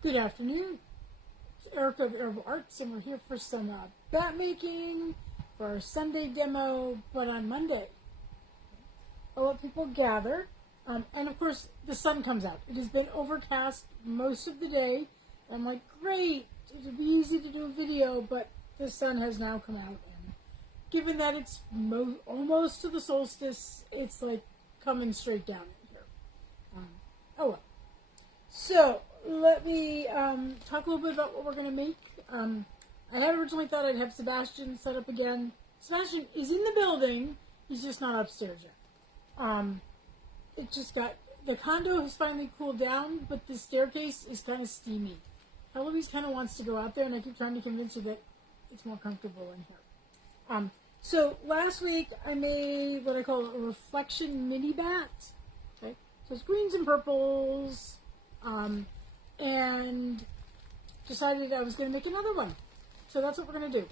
Good afternoon. It's Erica of Herbal Arts, and we're here for some bat making for our Sunday demo, but on Monday. I'll let people gather, and of course, the sun comes out. It has been overcast most of the day. I'm like, great, it'll be easy to do a video, but the sun has now come out, and given that it's almost to the solstice, it's like coming straight down in here. Oh well. So, let me talk a little bit about what we're going to make. I had originally thought I'd have Sebastian set up again. Sebastian is in the building, he's just not upstairs yet. It just got, the condo has finally cooled down, but the staircase is kind of steamy. Eloise kind of wants to go out there, and I keep trying to convince her that it's more comfortable in here. So last week I made what I call a reflection mini bat. Okay, so it's greens and purples. And decided I was going to make another one. So that's what we're going to do.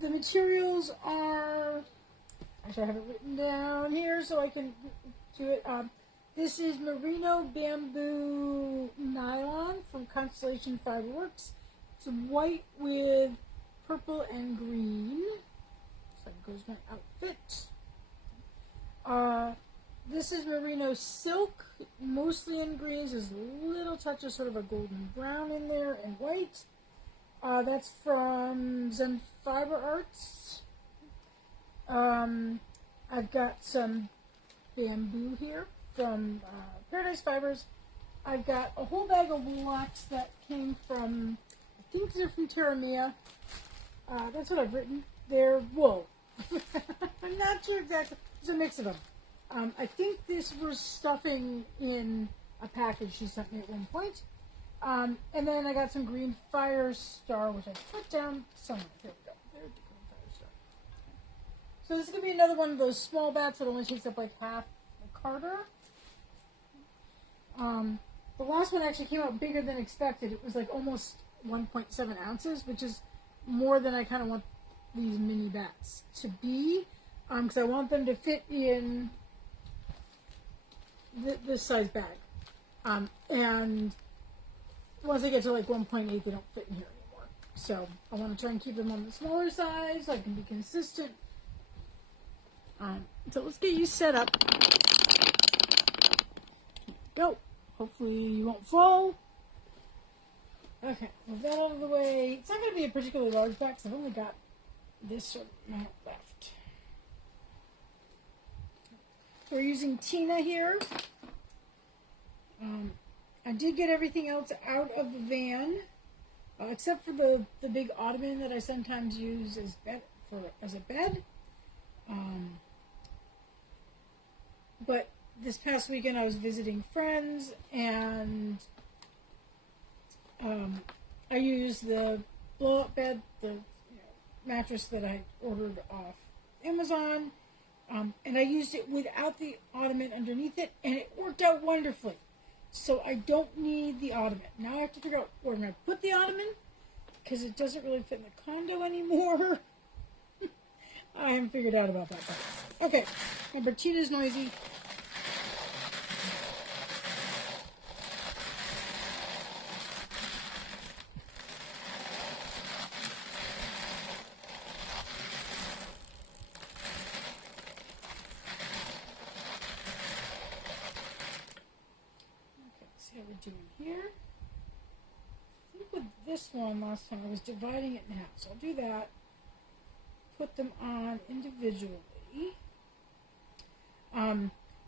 The materials are, actually I have it written down here so I can do it. This is merino bamboo nylon from Constellation Fiberworks. It's white with purple and green. So that goes my outfit. This is merino silk, mostly in greens. There's a little touch of sort of a golden brown in there and white. That's from Zen Fiber Arts. I've got some bamboo here from Paradise Fibers. I've got a whole bag of woolax that came from, I think they're from Terramia. That's what I've written. They're wool. I'm not sure exactly. There's a mix of them. I think this was stuffing in a package she sent me at one point. And then I got some green Fire Star, which I put down somewhere. Here we go. There's the green Fire Star. So this is going to be another one of those small bats that only takes up like half a carder. The last one actually came out bigger than expected. It was like almost 1.7 ounces, which is more than I kind of want these mini bats to be. Because I want them to fit in this size bag. And once they get to like 1.8, they don't fit in here anymore. So I want to try and keep them on the smaller size so I can be consistent. So let's get you set up. Go. Hopefully you won't fall. Okay, move that out of the way. It's not going to be a particularly large bag because I've only got this sort of amount left. We're using Tina here. I did get everything else out of the van, except for the big ottoman that I sometimes use as a bed. But this past weekend I was visiting friends, and I used the blow-up bed, the mattress that I ordered off Amazon. And I used it without the ottoman underneath it, and it worked out wonderfully. So I don't need the ottoman. Now I have to figure out where I'm going to put the ottoman, because it doesn't really fit in the condo anymore. I haven't figured out about that part. Okay, remember, Tina's noisy. How we're doing here. I think with this one last time I was dividing it in half, so I'll do that. Put them on individually.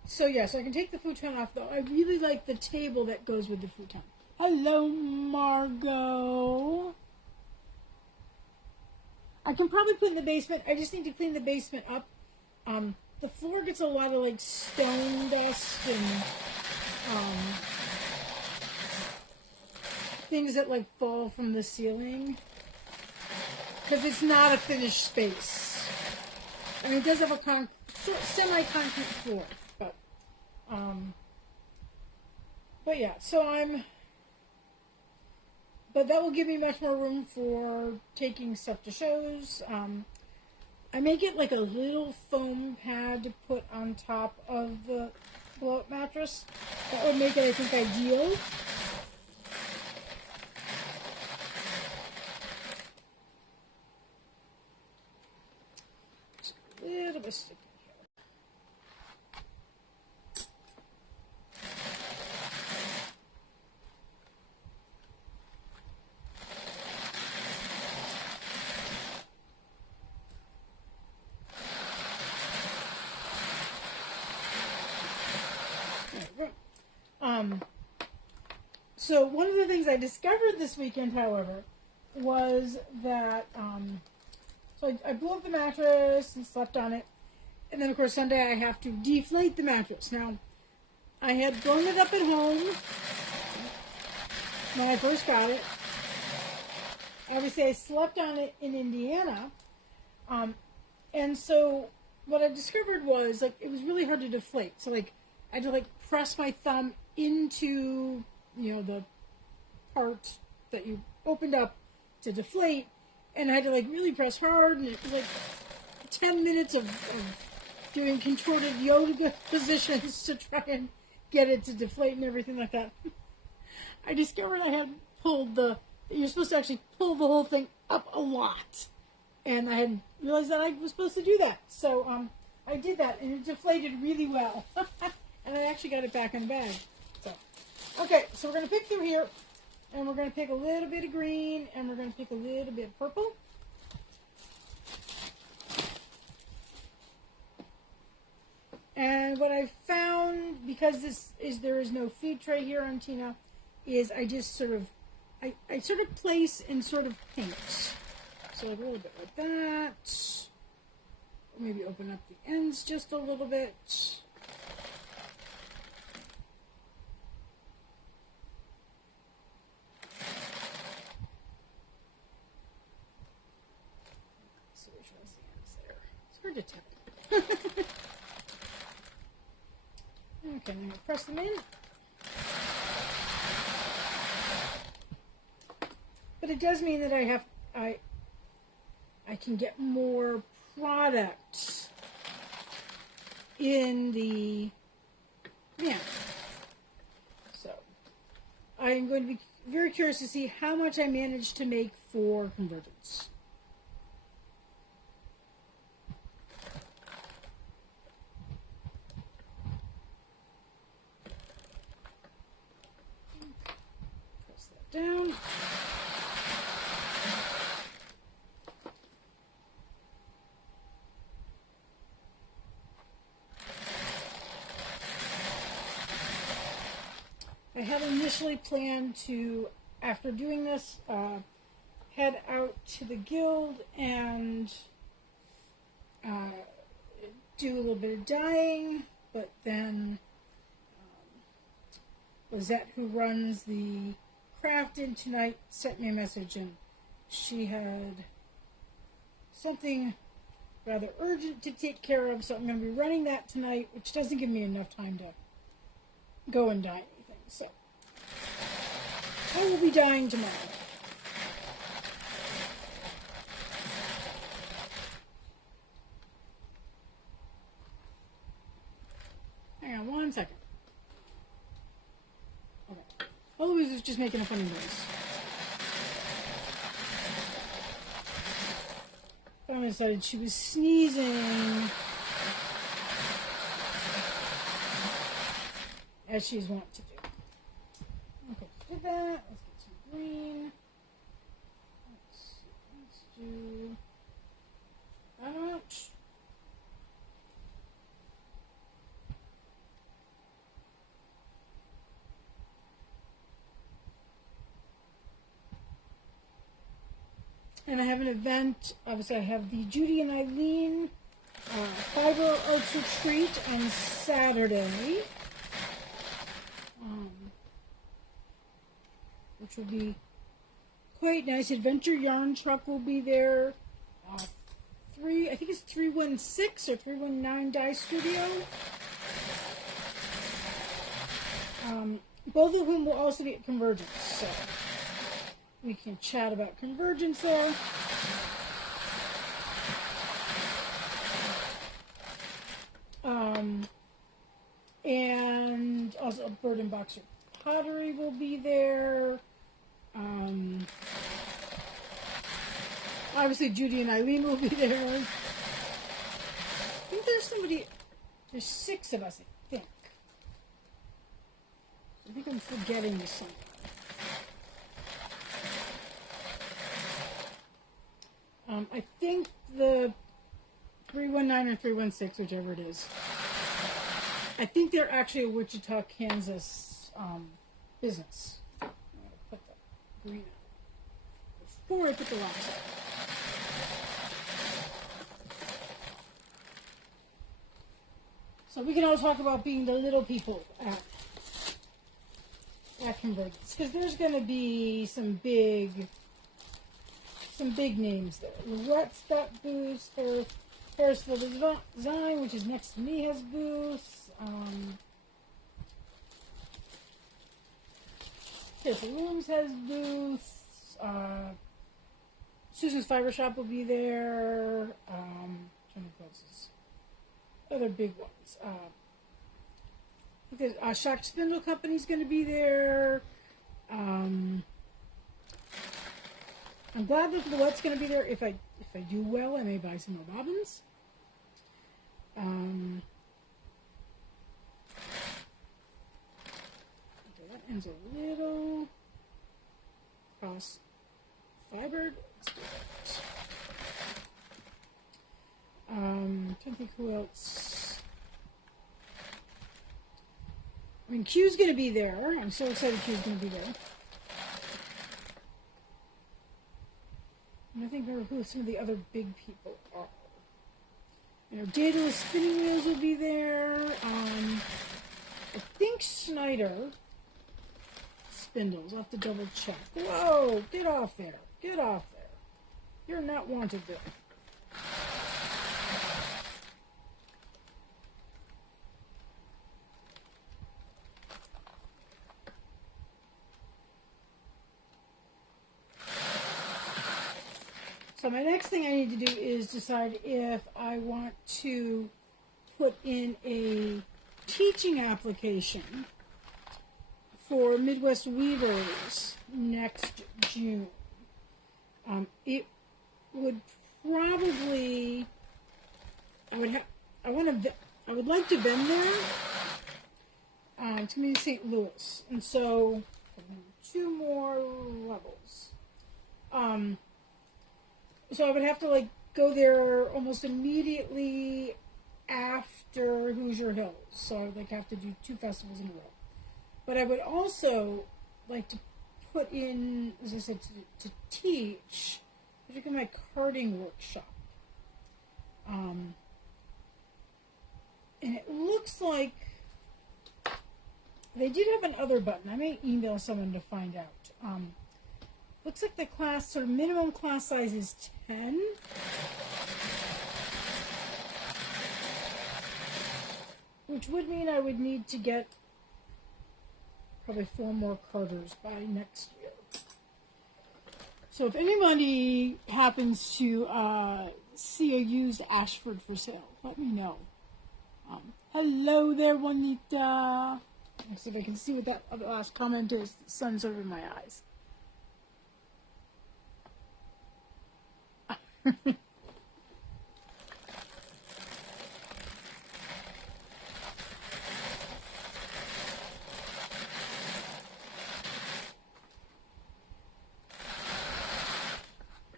So I can take the futon off, though I really like the table that goes with the futon. Hello, Margot. I can probably put in the basement. I just need to clean the basement up. The floor gets a lot of like stone dust and things that like fall from the ceiling, because it's not a finished space. I mean, it does have a semi-concrete floor, but yeah. But that will give me much more room for taking stuff to shows. I make it like a little foam pad to put on top of the blow-up mattress. That would make it, I think, ideal. So one of the things I discovered this weekend, however, was that so I blew up the mattress and slept on it, and then of course Sunday I have to deflate the mattress. Now, I had blown it up at home when I first got it. Obviously, I slept on it in Indiana, and so what I discovered was like it was really hard to deflate. So like I had to like press my thumb into the part that you opened up to deflate, and I had to like really press hard, and it was like 10 minutes of doing contorted yoga positions to try and get it to deflate and everything like that. I discovered I had pulled you're supposed to actually pull the whole thing up a lot, and I hadn't realized that I was supposed to do that. So I did that, and it deflated really well, and I actually got it back in the bag. So okay, so we're gonna pick through here, and we're gonna pick a little bit of green, and we're gonna pick a little bit of purple. And what I found, because there is no feed tray here on Tina, is I just sort of place and sort of paint. So like a little bit like that. Maybe open up the ends just a little bit. So which one's the ends there? It's hard to tell. Okay, I'm going to press them in. But it does mean that I can get more product in the So I'm going to be very curious to see how much I managed to make for convergence. Press that down. I had initially planned to, after doing this, head out to the guild and do a little bit of dyeing, but then Lizette, who runs the craft in tonight, sent me a message, and she had something rather urgent to take care of, so I'm going to be running that tonight, which doesn't give me enough time to go and dye anything. So I will be dyeing tomorrow. Hang on one second. Okay. Eloise is just making a funny noise. I decided she was sneezing as she's wont to do. Okay, do that. Let's get some green. Let's do that much. And I have an event. Obviously, I have the Judy and Eileen Fiber Arts Retreat on Saturday, which will be quite nice. Adventure Yarn Truck will be there. I think it's 316 or 319 Dye Studio. Both of whom will also be at Convergence, so we can chat about Convergence there. And also Bird and Boxer Pottery will be there. Obviously Judy and Eileen will be there. I think there's 6 of us, I think. I think I'm forgetting something. I think the 319 or 316, whichever it is, I think they're actually a Wichita, Kansas business. I'm going to put the green out before I put the rocks out. So we can all talk about being the little people at Convergence, because there's going to be some big names there. Louette's got booths. Harrisville Design, which is next to me, has booths. Careful Rooms has booths. Susan's Fiber Shop will be there. Other big ones. Because Shock Spindle Company's going to be there. I'm glad that Louette's going to be there. If I do well, I may buy some more bobbins. Okay, that ends a little cross fibered. Let's do that. Trying to think who else. I mean, Q's going to be there. I'm so excited Q's going to be there. And I think who some of the other big people are. You know, Daedalus Spinning Wheels will be there. I think Schneider Spindles. I'll have to double check. Whoa! Get off there. Get off there. You're not wanted there. So my next thing I need to do is decide if I want to put in a teaching application for Midwest Weavers next June. It would probably, I would like to been there. It's going to be St. Louis, and so 2 more levels. So I would have to go there almost immediately after Hoosier Hills. So I would have to do 2 festivals in a row. But I would also like to put in, as I said, to teach, particularly my carding workshop. And it looks like they did have an other button. I may email someone to find out. Looks like the class, sort of minimum class size is 10. Which would mean I would need to get probably 4 more carders by next year. So if anybody happens to see a used Ashford for sale, let me know. Hello there, Juanita. Let's see if I can see what that last comment is. The sun's over my eyes.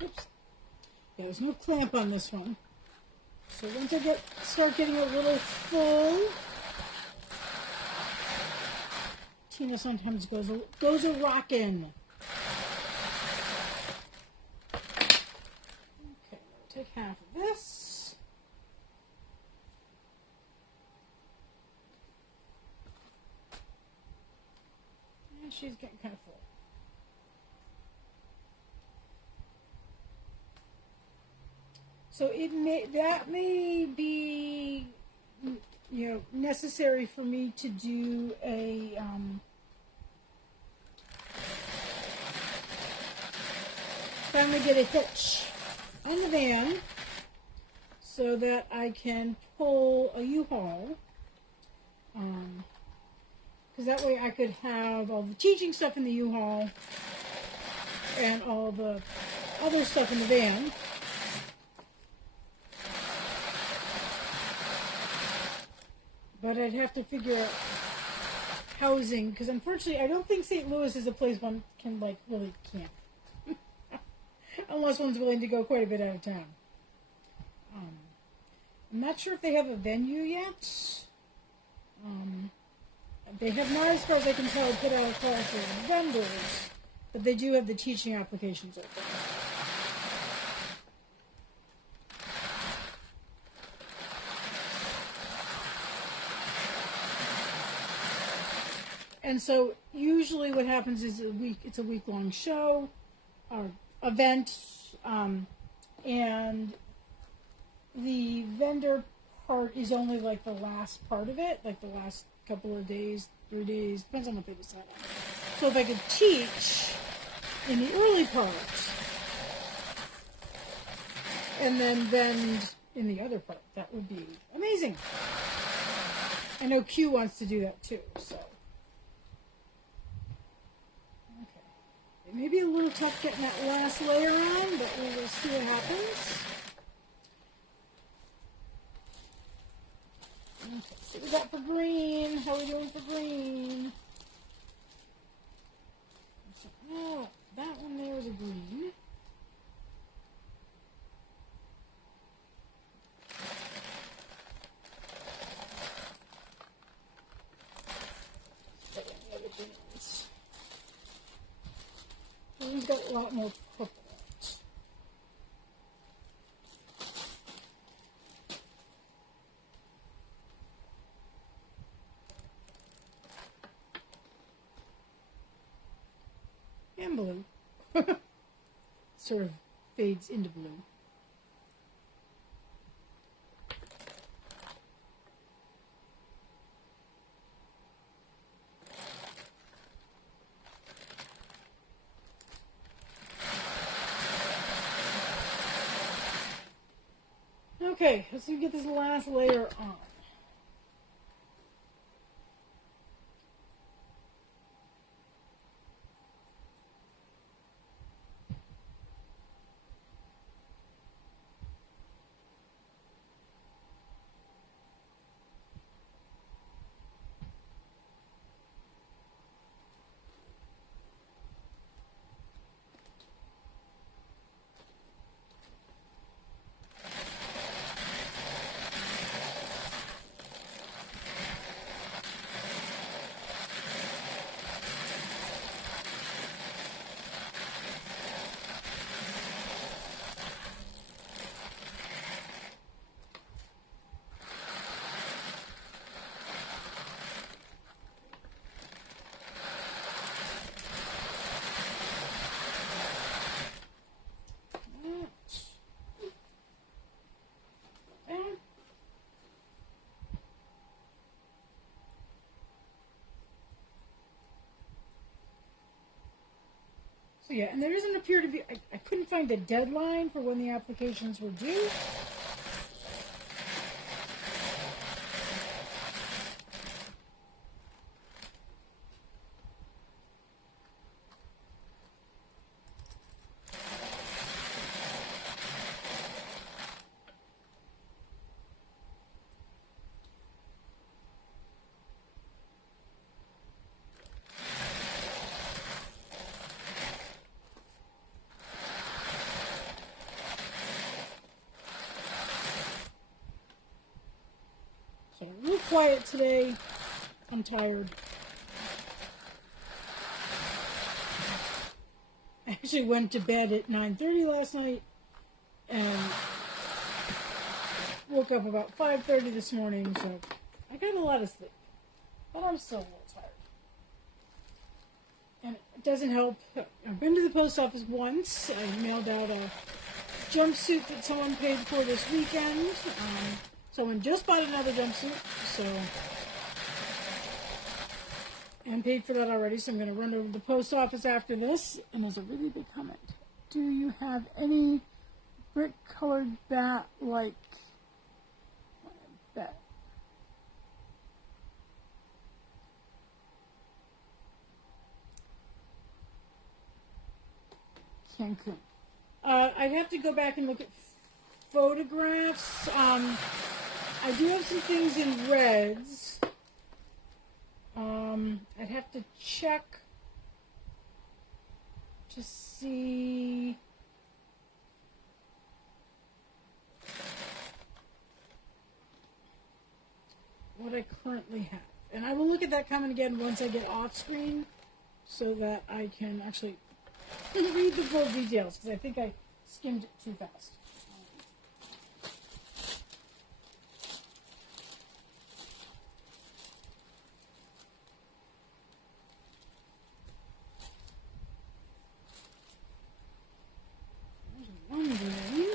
Oops. Yeah, there's no clamp on this one. So once I start getting a little full, Tina sometimes goes a rockin'. Take half of this. And she's getting kind of full. So that may be, necessary for me to do a finally get a hitch on the van so that I can pull a U-Haul, because that way I could have all the teaching stuff in the U-Haul and all the other stuff in the van. But I'd have to figure out housing, because unfortunately I don't think St. Louis is a place one can really camp. Unless one's willing to go quite a bit out of town. I'm not sure if they have a venue yet. They have not, as far as I can tell, put out a call for vendors, but they do have the teaching applications open. And so usually what happens is it's a week-long show or event, and the vendor part is only like the last part of it, like the last couple of days, 3 days, depends on what they decide on. So if I could teach in the early part and then vend in the other part, that would be amazing. I know Q wants to do that too, so. It may be a little tough getting that last layer on, but we will see what happens. Okay, so we got for green. How are we doing for green? Oh, that one there is a green. We've got a lot more purple. And blue. Sort of fades into blue. Okay, let's see if we get this last layer on. So yeah, and there doesn't appear to be, I couldn't find a deadline for when the applications were due. So a little quiet today. I'm tired. I actually went to bed at 9:30 last night and woke up about 5:30 this morning, so I got a lot of sleep. But I'm still a little tired. And it doesn't help. I've been to the post office once. I mailed out a jumpsuit that someone paid for this weekend. Someone just bought another jumpsuit, and paid for that already, so I'm going to run over to the post office after this. And there's a really big comment. Do you have any brick-colored bat like that? Cancun. I'd have to go back and look at photographs. I do have some things in reds. I'd have to check to see what I currently have. And I will look at that comment again once I get off screen so that I can actually read the full details, because I think I skimmed it too fast. There's one green.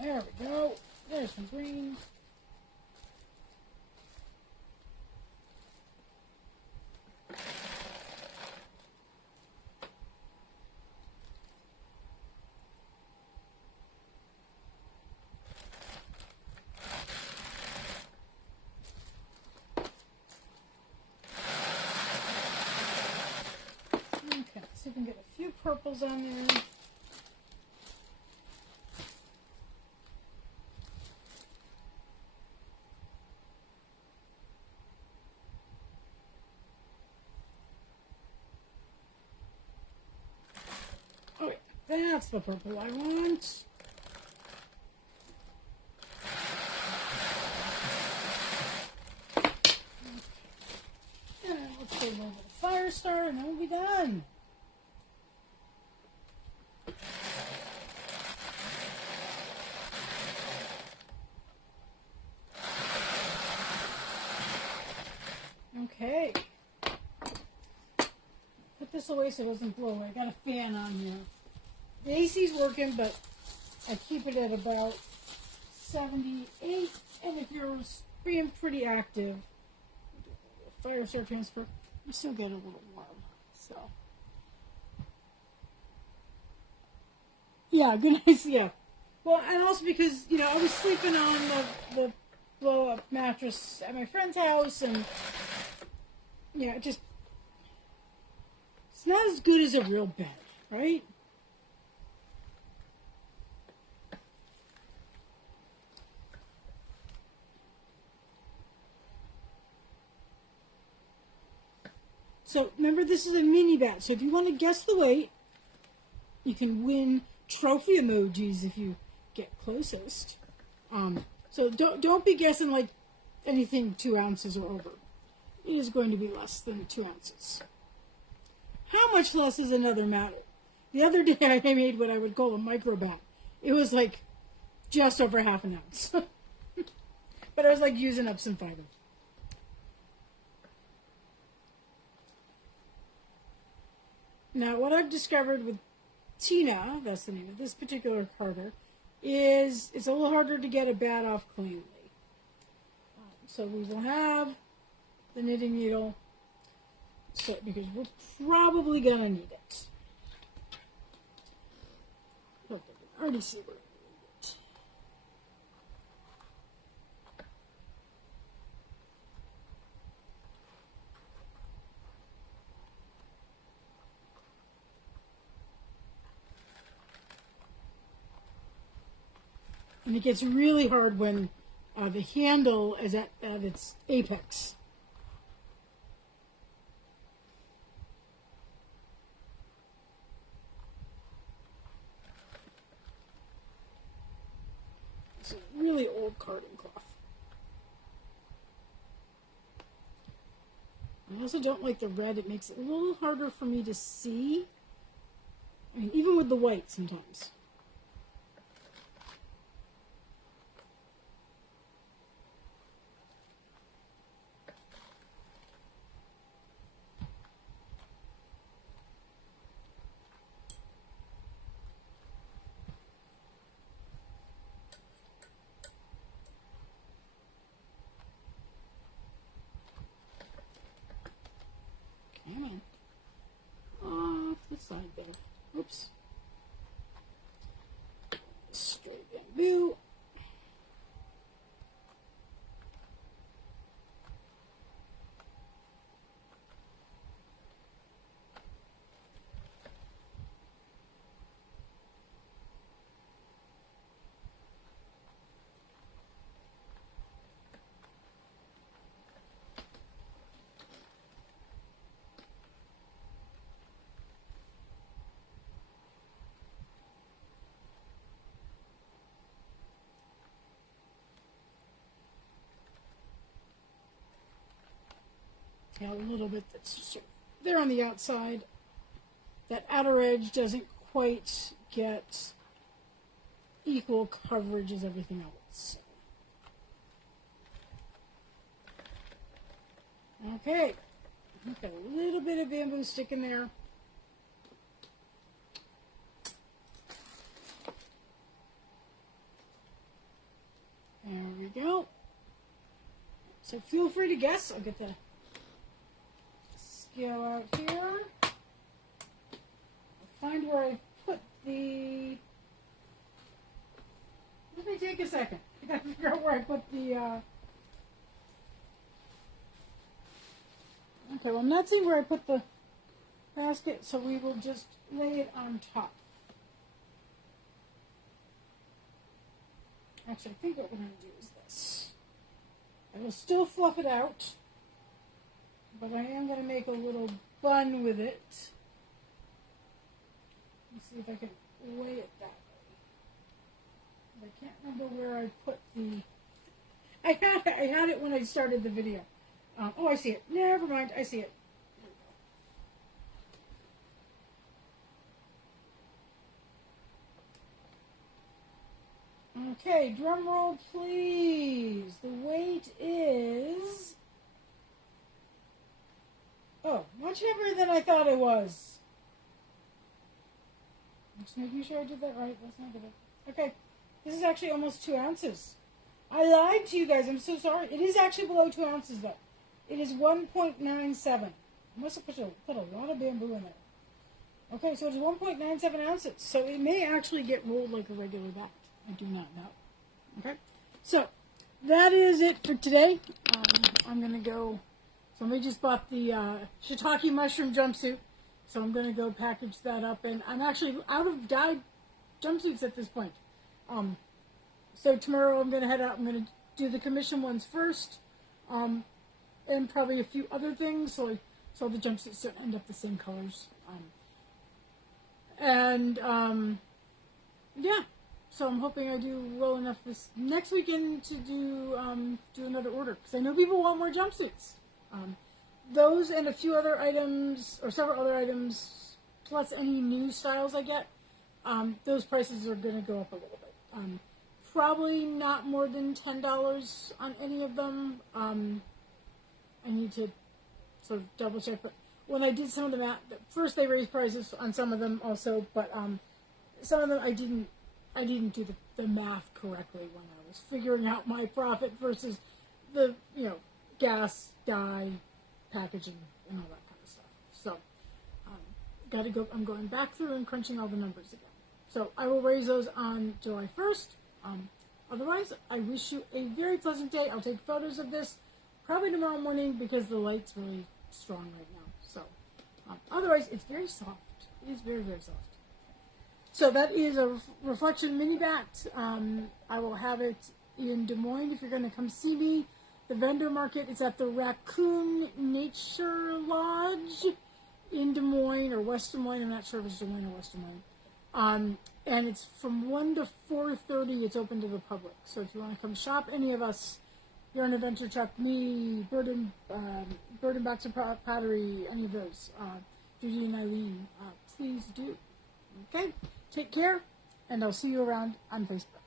There we go. There's some green. Okay, see if we can get a few purples on there. Oh, yeah, that's the purple I want. And let's put a little bit of fire star, and then we'll be done. Okay. Put this away so it doesn't blow away. I got a fan on here. The AC's working, but I keep it at about 78. And if you're being pretty active, fire star transfer, you still get a little warm. So, yeah, good night. Yeah. Well, and also because, I was sleeping on the blow up mattress at my friend's house, and it's not as good as a real bed, right? So remember, this is a mini bat. So if you want to guess the weight, you can win trophy emojis if you get closest. So don't be guessing like anything 2 ounces or over. It is going to be less than 2 ounces. How much less is another matter. The other day I made what I would call a micro bat. It was like just over half an ounce. But I was like using up some fiber. Now, what I've discovered with Tina, that's the name of this particular carder, is it's a little harder to get a bat off cleanly. So we will have the knitting needle, because we're probably going to need it. Look, I can already see where we need it. And it gets really hard when the handle is at its apex. It's a really old carding cloth. I also don't like the red. It makes it a little harder for me to see. I mean, even with the white sometimes. Come on. Off the side there. Oops. Straight bamboo. Okay, a little bit that's just sort of there on the outside. That outer edge doesn't quite get equal coverage as everything else. Okay, got a little bit of bamboo stick in there. There we go. So feel free to guess. I'll get the scale out here. I'll find where I put the... Let me take a second. I gotta figure out where I put the... Okay, well I'm not seeing where I put the basket, so we will just lay it on top. Actually, I think what we're going to do is this. I will still fluff it out, but I am going to make a little bun with it. Let's see if I can lay it that way. I can't remember where I put the... I had it when I started the video. Oh, I see it. Never mind, I see it. Okay, drum roll, please. The weight is... Oh, much heavier than I thought it was. Just making sure I did that right. That's not good. Okay, this is actually almost 2 ounces. I lied to you guys. I'm so sorry. It is actually below 2 ounces, though. It is 1.97. I must have put a lot of bamboo in there. Okay, so it's 1.97 ounces. So it may actually get rolled like a regular bat. I do not know. Okay, so that is it for today. I'm going to go... Somebody just bought the shiitake mushroom jumpsuit. So I'm going to go package that up. And I'm actually out of dyed jumpsuits at this point. So tomorrow I'm going to head out. I'm going to do the commission ones first. And probably a few other things. So the jumpsuits don't end up the same colors. Yeah. So I'm hoping I do well enough this next weekend to do another order. Because I know people want more jumpsuits. Those and a few other items, or several other items, plus any new styles I get, those prices are going to go up a little bit. Probably not more than $10 on any of them. I need to sort of double check. But when I did some of them at first, they raised prices on some of them also. But some of them I didn't do the math correctly when I was figuring out my profit versus the gas, dye, packaging, and all that kind of stuff. So, got to go. I'm going back through and crunching all the numbers again. So I will raise those on July 1st. Otherwise, I wish you a very pleasant day. I'll take photos of this probably tomorrow morning because the light's really strong right now. So, otherwise, it's very soft. It is very, very soft. So that is a Reflection mini bat. I will have it in Des Moines if you're going to come see me. The vendor market is at the Raccoon Nature Lodge in Des Moines or West Des Moines. I'm not sure if it's Des Moines or West Des Moines. And it's from 1 to 4:30. It's open to the public. So if you want to come shop, any of us, you're an adventure truck, me, Bird and Boxer Pottery, any of those, Judy and Eileen, please do. Okay, take care, and I'll see you around on Facebook.